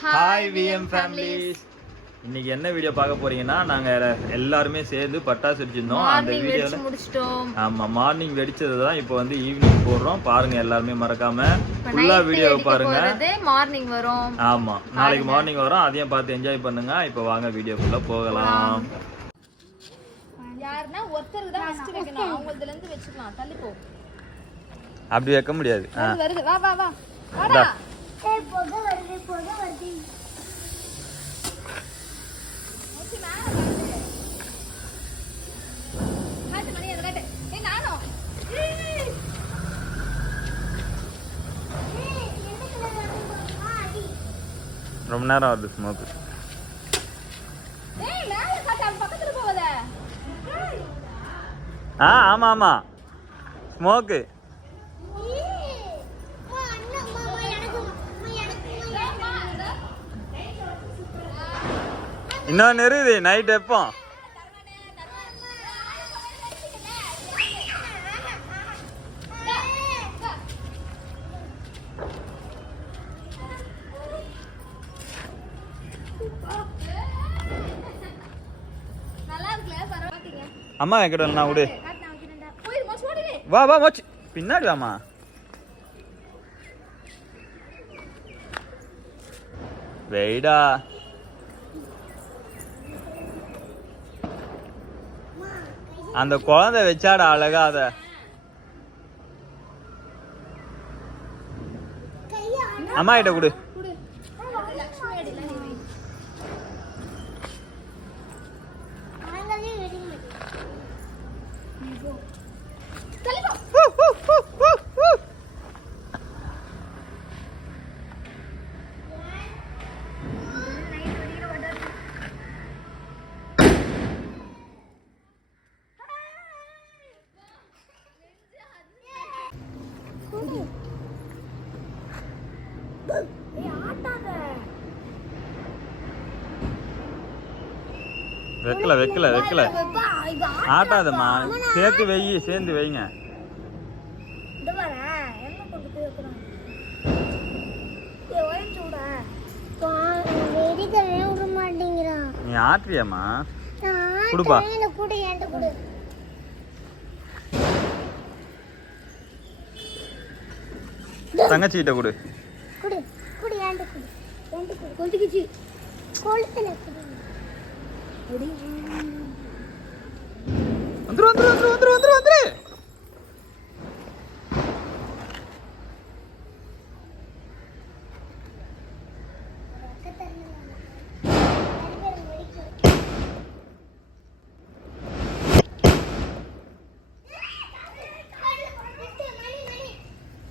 Hi VM families. இன்னைக்கு என்ன video பார்க்க போறீங்கன்னா, நாங்க எல்லாருமே சேர்ந்து பட்டாசு வெடிச்சிருந்தோம். அந்த வீடியோல முடிச்சிட்டோம். ஆமா, மார்னிங் வெடிச்சது தான் இப்போ வந்து ஈவினிங் போடுறோம். பாருங்க, எல்லாருமே மறக்காம ஃபுல்லா வீடியோவை பாருங்க. மார்னிங் வரும். ஆமா, நாளைக்கு மார்னிங் வரும். அதையும் பார்த்து என்ஜாய் பண்ணுங்க. இப்போ வாங்க வீடியோக்குள்ள போகலாம். யாருன்னா ஒருத்தருக்கு தான் ஃபர்ஸ்ட் வைக்கணும். அவங்கள்ல இருந்து வெச்சுக்கலாம். தள்ளி போ. அப்படி வைக்க முடியாது. வருது. வா வா வா. வாடா. ஏய் போக வருது போக வருது. ஓகே மேல வருது. ஹாட் மணி அத கேட்டு. ஏய் நானோ. ஏய் எந்த கலர் வருது? அடி. ரொம்ப நேரம் வருது ஸ்மோக். ஏய் மேல காட்டு பக்கத்துல போவத. ஆமா ஆமா, ஸ்மோக்கு. இன்னொன்று இருக்குது நைட் எப்போ. அம்மா வைக்கணும் நான் விடு. வா வா மோச்சு, பின்னாடி வாமா. வெயிடா. அந்த குழந்தை வச்சாடா அழகா. அத அம்மா கிட்ட கொடு. வைக்கல வைக்கல வைக்கல, ஆட்டாதம்மா. சேர்த்து வெயி, சேர்ந்து வைங்க. நீ ஆட்டுறியாம்மா? குடுப்பா. தங்கச்சிக்கிட்ட கொடு. வந்துரு வந்துரு வந்துரு வந்துரு வந்துரு வந்துரு.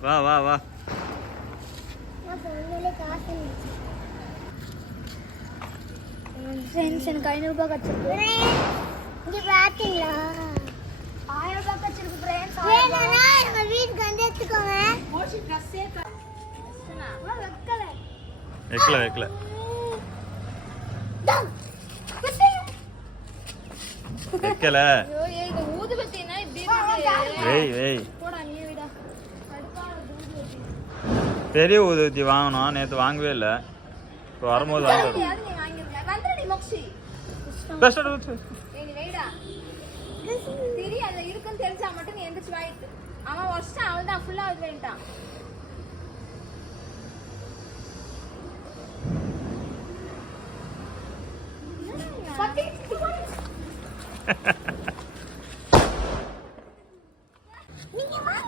வா வா வா. எனக்கு 500 ரூபாய் கிடைச்சிருக்கு. இங்க பாத்தீங்களா? 1000 ரூபாய் கிடைச்சிருக்கு फ्रेंड्स. வேணும்னா நம்ம வீட்டுக்கு வந்து எடுத்துக்கோங்க. மோஷி ட்ரெஸ் சேக்க. வைக்கல வைக்கல. வைக்கல. ஐயோ ஏய் இது ஊதுபத்தினா இப்படி இருக்கு. வெய் வெய். போடா நீ விடா. அடுப்பால ஊதுபத்தி. பெரிய ஊதுபத்தி வாங்கணும். நேத்து வாங்கவே இல்லை. இப்போ வரும்போது வாங்குறோம். நீ வாங்கிருக்க. வந்துடி மோக்ஷி. Best route. ஏய் நீ வெயிடா. சரி அது இருக்குன்னு தெரிஞ்சா மட்டும் நீ எந்திரச்சு வாயிட்டு. அவன் வர்ஷா அவன் தான் ஃபுல்லா அது வேண்டாம்.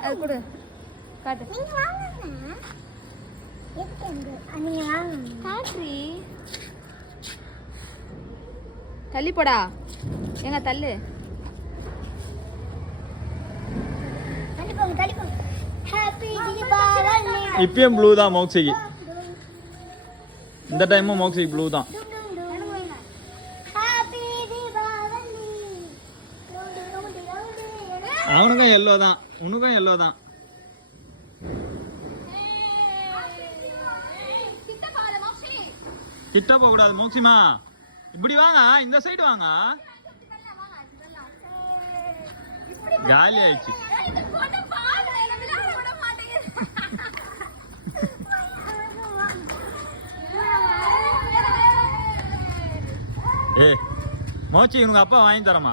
அது கொடு. காட்டு. நீங்க வாங்குங்க. நீங்க வாங்குங்க. காட்ரி. தள்ளி போடா. எங்க தள்ளு. தள்ளி போங்க. ஹேப்பி தீபாவளி. இப்பயும் ப்ளூ தான் மோக்ஷிக்கு. இந்த டைமும் மோக்ஷிக்கு ப்ளூ தான். ஹேப்பி தீபாவளி. அவனுக்கும் எல்லோ தான், உனக்கும் எல்லோ தான். கிட்ட போக கூடாது மோக்ஷிமா. இப்படி வாங்க, இந்த சைடு வாங்க. காலி ஆயிடுச்சு. ஏய் மோச்சி உனக்கு அப்பா வாங்கி தரமா?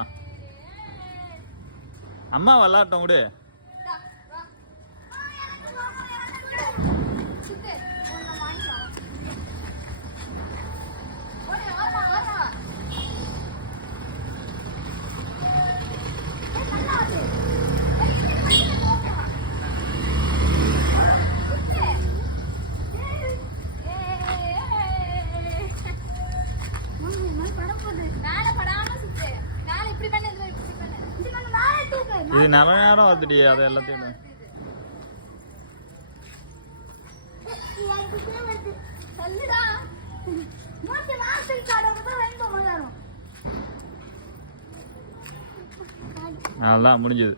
அம்மா விளாட்டம் விடு. இது நல்ல நேரம் வந்துடி, அதை எல்லாத்தையும் அதான் முடிஞ்சது.